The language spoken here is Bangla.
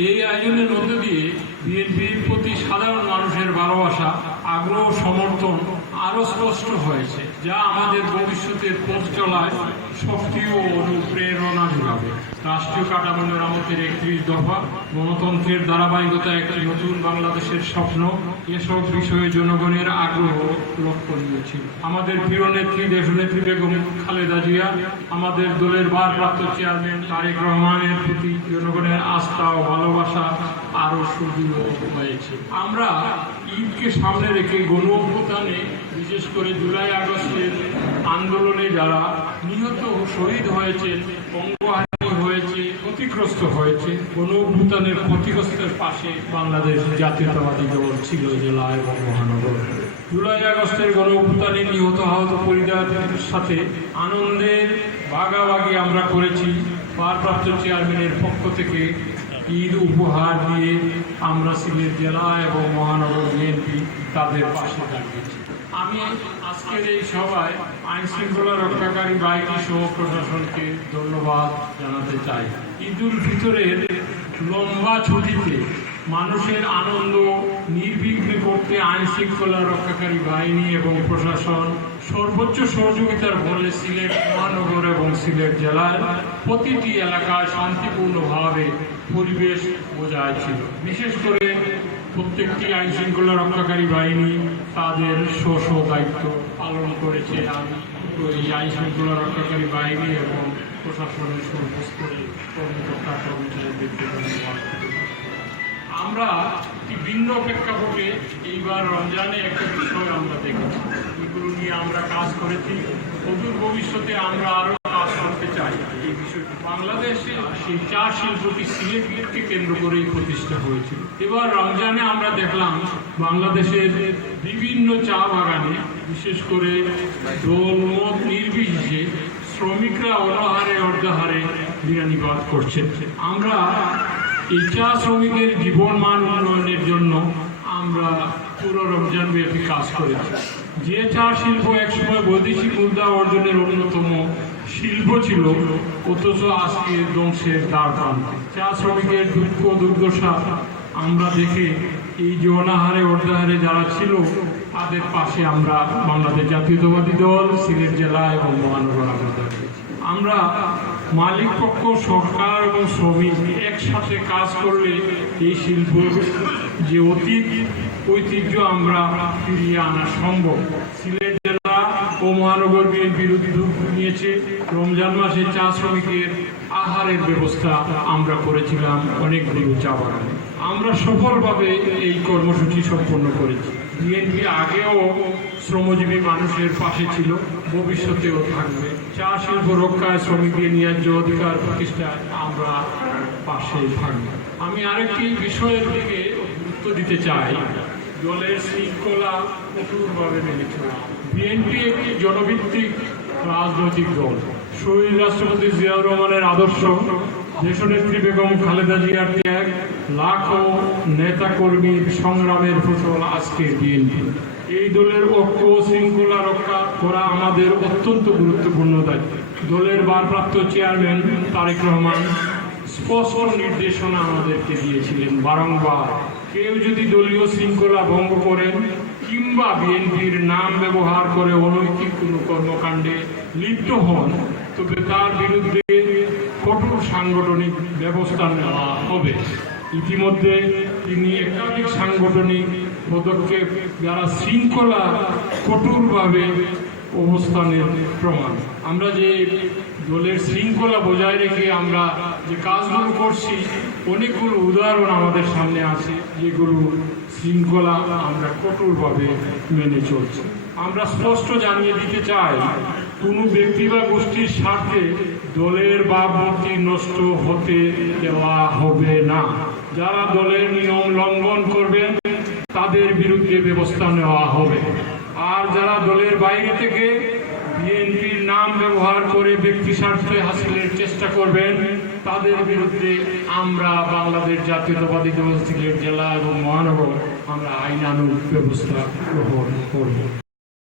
এই আয়োজনের মধ্য দিয়ে বিএনপির প্রতি সাধারণ মানুষের ভালোবাসা আগ্রহ সমর্থন আরও স্পষ্ট হয়েছে যা আমাদের ভবিষ্যতের পথ চলায় শক্তি ও অনুপ্রেরণা যোগাবে। রাষ্ট্রীয় কাঠামো মেরামতের একত্রিশ দফা, গণতন্ত্রের ধারাবাহিকতা একটি নতুন বাংলাদেশের স্বপ্ন, এসব বিষয়ে জনগণের আগ্রহ লক্ষণীয় ছিল আমাদের প্রিয় নেত্রী দেশনেত্রী বেগম খালেদা জিয়া, আমাদের দলের ভারপ্রাপ্ত চেয়ারম্যান তারেক রহমানের প্রতি জনগণের আস্থা ও ভালোবাসা আরও সুদৃঢ় হয়েছে। আমরা ঈদকে সামনে রেখে গণ অভ্যুত্থানে বিশেষ করে জুলাই আগস্টের আন্দোলনে যারা নিহত শহীদ হয়েছেন অঙ্গহানি হয়েছে, ক্ষতিগ্রস্ত হয়েছে গণ অভ্যুত্থানের ক্ষতিগ্রস্তের পাশে বাংলাদেশ জাতীয়তাবাদী দল ছিল জেলা এবং মহানগর। জুলাই আগস্টের গণ অভ্যুত্থানে নিহত আহত পরিবারের সাথে আনন্দের ভাগাভাগি আমরা করেছি। ভারপ্রাপ্ত চেয়ারম্যানের পক্ষ থেকে ঈদ উপহার দিয়ে আমরা সিলেট জেলা এবং মহানগর বিএনপি তাদের পাশে দাঁড়িয়েছি আমি আজকের এই সভায় আইন শৃঙ্খলা রক্ষাকারী বাহিনী সহ প্রশাসনকে ধন্যবাদ জানাতে চাই। ঈদ উল ফিতরের লম্বা ছুটিতে মানুষের আনন্দ নির্বিঘ্নে করতে আইন শৃঙ্খলা রক্ষাকারী বাহিনী এবং প্রশাসন সর্বোচ্চ সহযোগিতার বলে সিলেট মহানগর এবং সিলেট জেলার প্রতিটি এলাকায় শান্তিপূর্ণভাবে পরিবেশ বজায় ছিল। বিশেষ করে প্রত্যেকটি আইন শৃঙ্খলা রক্ষাকারী বাহিনী তাদের স্ব দায়িত্ব পালন করেছে। আমি এই আইন শৃঙ্খলা রক্ষাকারী বাহিনী এবং প্রশাসনের সর্বস্তরে কর্মকর্তা কর্মচারীদেরকে ধন্যবাদ। আমরা একটি ভিন্ন প্রেক্ষাপটে এইবার রমজানে একটা বিষয় আমরা দেখেছি। এগুলো নিয়ে আমরা কাজ করেছি। অদূর ভবিষ্যতে আমরা আরও কাজ করতে চাই এই বিষয়টি। বাংলাদেশে সেই চা শিল্পটি সিলেটকে কেন্দ্র করেই প্রতিষ্ঠা হয়েছিল। এবার রমজানে আমরা দেখলাম বাংলাদেশের বিভিন্ন চা বাগানে, বিশেষ করে দোল মত নির্বিশেষে শ্রমিকরা অনাহারে, অর্ধাহারে বিরানিবাদ করছেন। আমরা এই চা শ্রমিকের জীবন মান উন্নয়নের জন্য আমরা পুরো রমজান ব্যাপী কাজ করেছি। যে চা শিল্প একসময় বৈদেশিক মুদ্রা অর্জনের অন্যতম শিল্প ছিল, অথচ আজকে ধ্বংসের দ্বার প্রান্তে। চা শ্রমিকের দুঃখ, দুর্দশা আমরা দেখে এই যে অর্ধাহারে যারা ছিল, তাদের পাশে আমরা বাংলাদেশ জাতীয়তাবাদী দল, সিলেট জেলা এবং মহানগর আমরা মালিক পক্ষ, সরকার এবং শ্রমিক একসাথে কাজ করলে এই শিল্প যে অতীত, ঐতিহ্য আমরা ফিরিয়ে আনা সম্ভব। সিলেট ও মহানগর বিএনপির উদ্যোগ নিয়েছে। রমজান মাসে চা শ্রমিকের আহারের ব্যবস্থা আমরা করেছিলাম অনেকগুলো চা বাগানে। আমরা সফলভাবে এই কর্মসূচি সম্পন্ন করেছি। বিএনপি আগেও শ্রমজীবী মানুষের পাশে ছিল, ভবিষ্যতেও থাকবে। চা শিল্প রক্ষায় শ্রমিকদের ন্যায্য অধিকার প্রতিষ্ঠায় আমরা পাশে থাকব। আমি আরেকটি বিষয়ের দিকে গুরুত্ব দিতে চাই। দলের শৃঙ্খলা কঠোরভাবে মেনে বিএনপি একটি জনভিত্তিক রাজনৈতিক দল। শহীদ রাষ্ট্রপতি জিয়াউর রহমানের আদর্শ, দেশনেত্রী বেগম খালেদা জিয়ার ত্যাগ, লাখো নেতা কর্মীর সংগ্রামের ফসল আজকে বিএনপি। এই দলের ঐক্য শৃঙ্খলা রক্ষা করা আমাদের অত্যন্ত গুরুত্বপূর্ণ দায়িত্ব। দলের ভারপ্রাপ্ত চেয়ারম্যান তারেক রহমান স্পষ্ট নির্দেশনা আমাদেরকে দিয়েছিলেন বারংবার। কেউ যদি দলীয় শৃঙ্খলা ভঙ্গ করেন কিংবা বিএনপির নাম ব্যবহার করে অনৈতিক কোনো কর্মকাণ্ডে লিপ্ত হন, তবে তার বিরুদ্ধে কঠোর সাংগঠনিক ব্যবস্থা নেওয়া হবে। ইতিমধ্যে তিনি একাধিক সাংগঠনিক পদক্ষেপ যারা শৃঙ্খলা কঠোরভাবে অবস্থানের প্রমাণ। আমরা যে দলের শৃঙ্খলা বজায় রেখে আমরা যে কাজগুলো করছি, অনেকগুলো উদাহরণ আমাদের সামনে আছে, যেগুলো শৃঙ্খলা আমরা কঠোরভাবে মেনে চলছি। আমরা স্পষ্ট জানিয়ে দিতে চাই, কোনো ব্যক্তি বা গোষ্ঠীর স্বার্থে দলের ভাবমূর্তি নষ্ট হতে দেওয়া হবে না। যারা দলের নিয়ম লঙ্ঘন করবেন, তাদের বিরুদ্ধে ব্যবস্থা নেওয়া হবে। আর যারা দলের বাইরে থেকে বিএনপির নাম ব্যবহার করে ব্যক্তি স্বার্থে হাসিলের চেষ্টা করবেন, তাদের বিরুদ্ধে আমরা বাংলাদেশ জাতীয়তাবাদী দল সিলেট জেলা এবং মহানগর, আমরা আইনানুগ ব্যবস্থা গ্রহণ করব।